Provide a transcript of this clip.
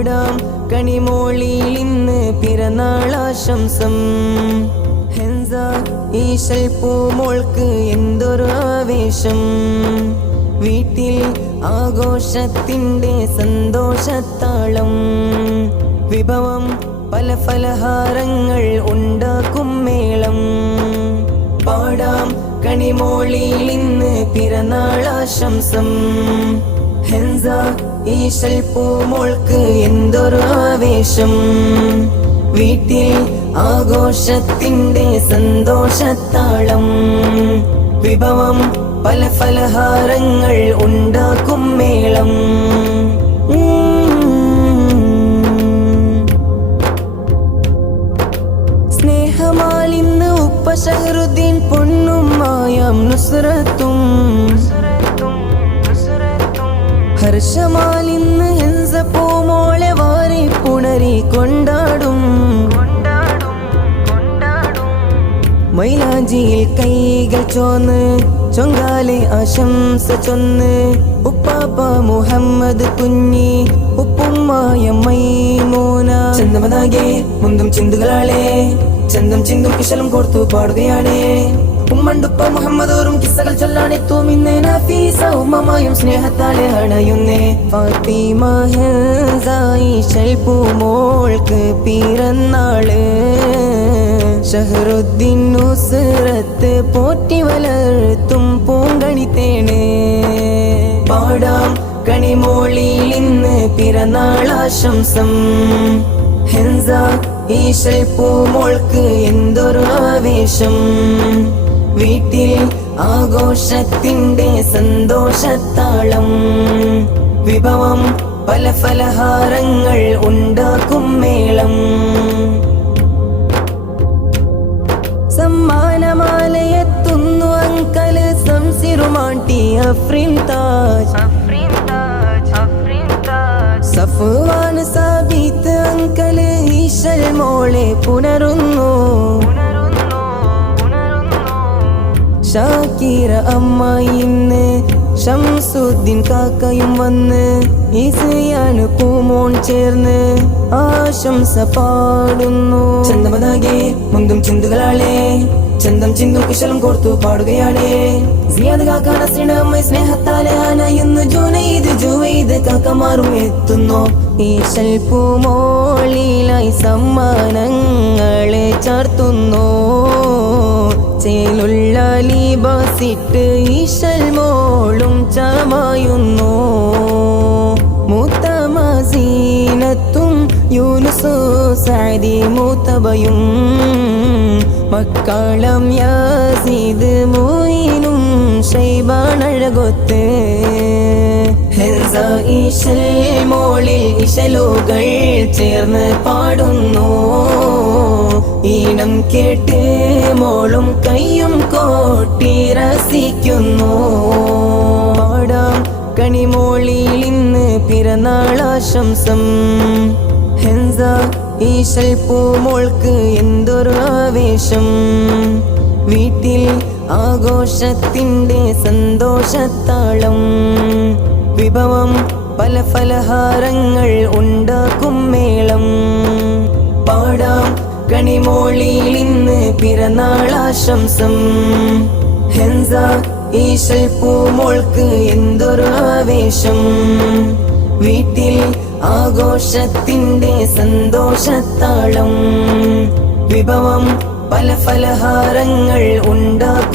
പാടാം കണിമോളിയിൽ ഇന്ന് പിറന്നാളാശംസം. ഹെൻസ ഈശൽ പൂമോൾക്ക് എന്തൊരു ആവേശം. വീട്ടിൽ ആഘോഷത്തിൻ്റെ സന്തോഷത്താളം. വിഭവം പല ഫലഹാരങ്ങൾ ഉണ്ടാക്കും മേളം. പാടാം കണിമോളിയിൽ ഇന്ന് പിറന്നാളാശംസം. ഹെൻസ ഈശൽ പൂമോൾക്ക് എന്തൊരു ആവേശം. വീട്ടിൽ ആഘോഷത്തിൻ്റെ സന്തോഷത്താളം. വിഭവം പല ഫലഹാരങ്ങൾ ഉണ്ടാക്കും മേളം. സ്നേഹമാലിന്ന് ഉപ്പ ഷഹറുദ്ദീൻ പൊന്നും മായാം നുസ്രത്തും. ഹർഷമാലിന്ന് ഹെൻസ പൂമോളെ വാരി പുണരി കൊണ്ടാടും. മൈലാഞ്ചിയിൽ കൈകൾ ചോന്ന് ചൊങ്കാലെ ആശംസ ചൊന്ന്. ഉപ്പാപ്പ മുഹമ്മദ് കുഞ്ഞി ഉപ്പുമ്മായ മൈമൂന. ചന്തമതാകെ മുന്തും ചിന്തുകളാളെ ചന്തം ചിന്തും കിശലും കോർത്തു പാടുകയാണേ. ഉമ്മണ്ടുപ്പ മുഹമ്മദോറും കിസ്സകൾ ചൊല്ലാനെത്തും ഇന്ന് നഫീസ ഉമ്മമായും സ്നേഹത്താലെ അണയുന്നേ. ഫാത്തിമ ഹെൻസ ഈശൽ പൂമോൾക്ക് പിറന്നാള്. ഷഹറുദ്ദീൻ നുസ്രത്ത് പോറ്റി വളർത്തും പൂങ്കണിത്തേണ്. പാടാം കണിമോളിയിൽ ഇന്ന് പിറന്നാളാശംസം. ഹെൻസ ഈശൽ പൂമോൾക്ക് എന്തൊരു ആവേശം. വീട്ടിൽ ആഘോഷത്തിൻ്റെ സന്തോഷത്താളം. വിഭവം പല ഫലഹാരങ്ങൾ ഉണ്ടാക്കും മേളം. സമ്മാനമാലയെത്തുന്നു അങ്കല് സംസിറുമാട്ടി അഫ്രീൻ താജ്. സഫ്വാൻ സാബിത്ത് അങ്കല് ഈശൽ മോളെ പുണരുന്നു. ഷാക്കിറ അമ്മ ഇന്ന് ഷംസുദ്ദീൻ കാക്കയും വന്ന്. ഈസയാണ് പൂമോൻ ചേർന്ന് ആശംസ പാടുന്നു. ചന്തമതാകെ മുന്തും ചിന്തുകളാളെ ചന്തം ചിന്തും കിശലും കോർത്തു പാടുകയാണേ. സിയാദ് കാക്ക നസ്രിന അമ്മ സ്നേഹത്താലെ ആനയുന്നു. ജുനൈദ് ജുവൈദ് കാക്കമാരും എത്തുന്നു. ഈശൽ പൂമോളിലായി സമ്മാനങ്ങളെ ചാർത്തുന്നു. ചേലുള്ള ലിബാസിട്ട് ഈശൽ മോളും ചമായുന്നു. മൂത്തമസീനത്തും യൂനുസു സഅദി മൂത്തബയും. മക്കാളം യാസീദ് മൂയിനും ഷൈബാൻ അഴകൊത്ത്. ഹെൻസ ഈശൽ മോളിൽ ഇശലുകൾ ചേർന്ന് പാടുന്നു. ഈണം കേട്ട് മോളും കയ്യും കോട്ടി രസിക്കുന്നു. പാടാം കണിമോളിയിൽ ഇന്ന് പിറന്നാളാശംസം. ഹെൻസ ഈശൽ പൂമോൾക്ക് എന്തൊരു ആവേശം. വീട്ടിൽ ആഘോഷത്തിൻ്റെ സന്തോഷത്താളം. വിഭവം പല ഫലഹാരങ്ങൾ ഉണ്ടാക്കും മേളം. പാടാം കണിമോളിയിൽ ഇന്ന് പിറന്നാളാശംസം. ഹെൻസ ഈശൽ പൂമോൾക്ക് എന്തൊരു ആവേശം. വീട്ടിൽ ആഘോഷത്തിൻ്റെ സന്തോഷത്താളം. വിഭവം പല ഫലഹാരങ്ങൾ ഉണ്ടാക്കും